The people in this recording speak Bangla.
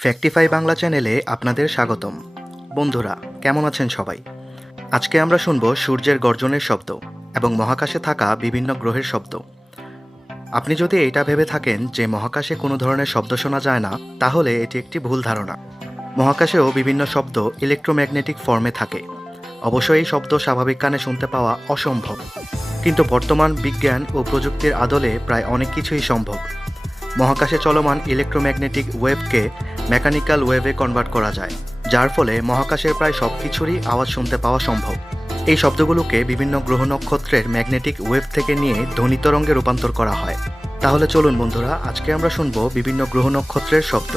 ফ্যাক্টিফাই বাংলা চ্যানেলে আপনাদের স্বাগতম। বন্ধুরা, কেমন আছেন সবাই? আজকে আমরা শুনব সূর্যের গর্জনের শব্দ এবং মহাকাশে থাকা বিভিন্ন গ্রহের শব্দ। আপনি যদি এটা ভেবে থাকেন যে মহাকাশে কোনো ধরনের শব্দ শোনা যায় না, তাহলে এটি একটি ভুল ধারণা। মহাকাশেও বিভিন্ন শব্দ ইলেকট্রোম্যাগনেটিক ফর্মে থাকে। অবশ্য এই শব্দ স্বাভাবিক কানে শুনতে পাওয়া অসম্ভব, কিন্তু বর্তমান বিজ্ঞান ও প্রযুক্তির আদলে প্রায় অনেক কিছুই সম্ভব। মহাকাশে চলমান ইলেকট্রোম্যাগনেটিক ওয়েভকে মেকানিক্যাল ওয়েভে কনভার্ট করা যায়, যার ফলে মহাকাশের প্রায় সব কিছুরই আওয়াজ শুনতে পাওয়া সম্ভব। এই শব্দগুলোকে বিভিন্ন গ্রহ নক্ষত্রের ম্যাগনেটিক ওয়েভ থেকে নিয়ে ধ্বনি তরঙ্গে রূপান্তর করা হয়। তাহলে চলুন বন্ধুরা, আজকে আমরা শুনব বিভিন্ন গ্রহ নক্ষত্রের শব্দ।